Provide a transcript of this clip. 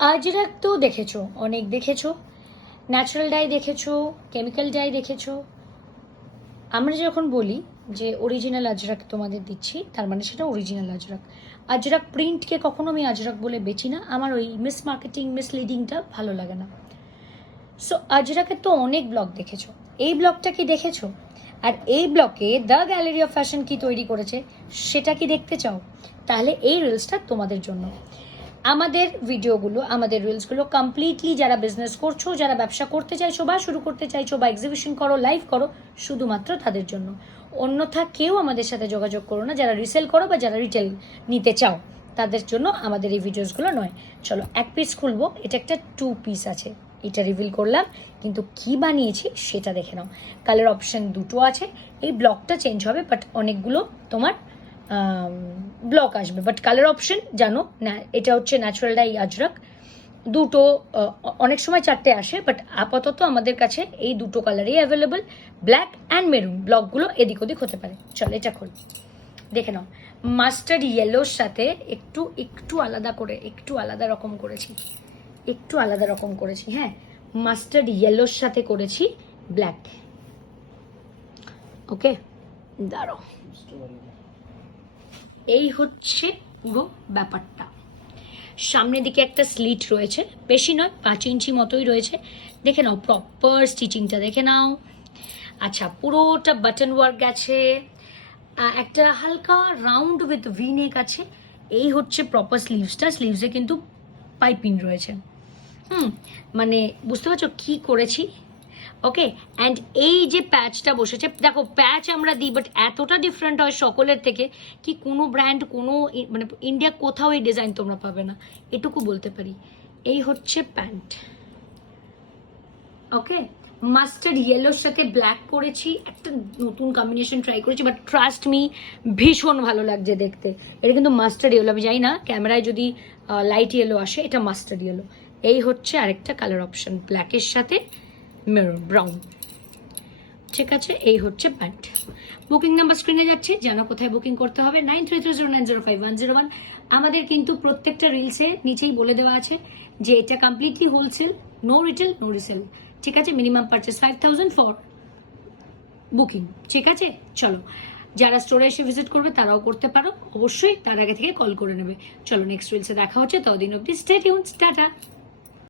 আজরাক তো দেখেছো, অনেক দেখেছো, ন্যাচারাল ডাই দেখেছো, কেমিক্যাল ডাই দেখেছো। আমরা যখন বলি যে অরিজিনাল আজরাক তোমাদের দিচ্ছি, তার মানে সেটা অরিজিনাল আজরাক। আজরাক প্রিন্টকে কখনো আমি আজরাক বলে বেচি না, আমার ওই মিস মার্কেটিং মিসলিডিংটা ভালো লাগে না। সো আজরাকের তো অনেক ব্লগ দেখেছো, এই ব্লগটা কি দেখেছো? আর এই ব্লগে দ্য গ্যালারি অফ ফ্যাশন কি তৈরি করেছে সেটা কি দেখতে চাও? তাহলে এই রিলসটা তোমাদের জন্য। আমাদের ভিডিওগুলো, আমাদের রিলসগুলো কমপ্লিটলি যারা বিজনেস করছো, যারা ব্যবসা করতে চাইছো বা শুরু করতে চাইছো বা এক্সিবিশন করো, লাইভ করো, শুধুমাত্র তাদের জন্য। অন্যথা কেউ আমাদের সাথে যোগাযোগ করো না যারা রিসেল করো বা যারা রিটেল নিতে চাও, তাদের জন্য আমাদের এই ভিডিওসগুলো নয়। চলো এক পিস খুলবো, এটা একটা 2 পিস আছে, এটা রিভিল করলাম, কিন্তু কি বানিয়েছি সেটা দেখে নাও। কালার অপশন দুটো আছে, এই ব্লকটা চেঞ্জ হবে, বাট অনেকগুলো তোমার ব্লক আসবে, বাট কালার অপশন জানো না। এটা হচ্ছে ন্যাচারাল ডাই আজরাক, দুটো, অনেক সময় 4টে আসে, বাট আপাতত আমাদের কাছে এই দুটো কালারই অ্যাভেলেবল, ব্ল্যাক অ্যান্ড মেরুন। ব্লকগুলো এদিক ওদিক হতে পারে। চল এটা খোল, দেখে নাও। মাস্টার্ড ইয়েলোর সাথে একটু একটু আলাদা করে, একটু আলাদা রকম করেছি, একটু আলাদা রকম করেছি। হ্যাঁ, মাস্টার্ড ইয়েলোর সাথে করেছি ব্ল্যাক। ওকে, দাঁড়াও, এই হচ্ছে পুরো ব্যাপারটা। সামনের দিকে একটা স্লিট রয়েছে, বেশি নয়, 5 ইঞ্চি মতোই রয়েছে। দেখে নাও প্রপার স্টিচিংটা, দেখে নাও। আচ্ছা, পুরোটা বাটন ওয়ার্ক গেছে, একটা হালকা রাউন্ড উইথ ভি নেক আছে। এই হচ্ছে প্রপার স্লিভসটা, স্লিভসে কিন্তু পাইপিং রয়েছে। মানে বুঝতে পারছো কি করেছি? ওকে, অ্যান্ড এই যে প্যাচটা বসেছে, দেখো প্যাচ আমরা দিই, বাট এতটা ডিফারেন্ট হয় সকলের থেকে কি কোনো ব্র্যান্ড, কোনো মানে ইন্ডিয়া কোথাও এই ডিজাইন তোমরা পাবে না, এটুকু বলতে পারি। এই হচ্ছে প্যান্ট। ওকে, মাস্টার্ড ইয়েলোর সাথে ব্ল্যাক করেছি, একটা নতুন কম্বিনেশন ট্রাই করেছি, বাট ট্রাস্ট মি ভীষণ ভালো লাগছে দেখতে। এটা কিন্তু মাস্টার্ড ইয়েলো, আমি জানি না ক্যামেরায় যদি লাইট ইয়েলো আসে, এটা মাস্টার্ড ইয়েলো। এই হচ্ছে আরেকটা কালার অপশন, ব্ল্যাকের সাথে মেরুন ব্রাউন। ঠিক আছে, এই হচ্ছে প্যান্ট। বুকিং নাম্বার স্ক্রিনে যাচ্ছে, জানো কোথায় বুকিং করতে হবে, 9330905101। আমাদের কিন্তু প্রত্যেকটা রিলসে নিচেই বলে দেওয়া আছে যে এটা completely wholesale, no retail no resale. ঠিক আছে, মিনিমাম পারচেস 5000 ফর বুকিং। ঠিক আছে, চলো, যারা স্টোরে এসে ভিজিট করবে তারাও করতে পারো, অবশ্যই তার আগে থেকে কল করে নেবে। চলো নেক্সট রিলসে দেখা হচ্ছে, ততদিন অবধি স্টে টিউনড, টাটা।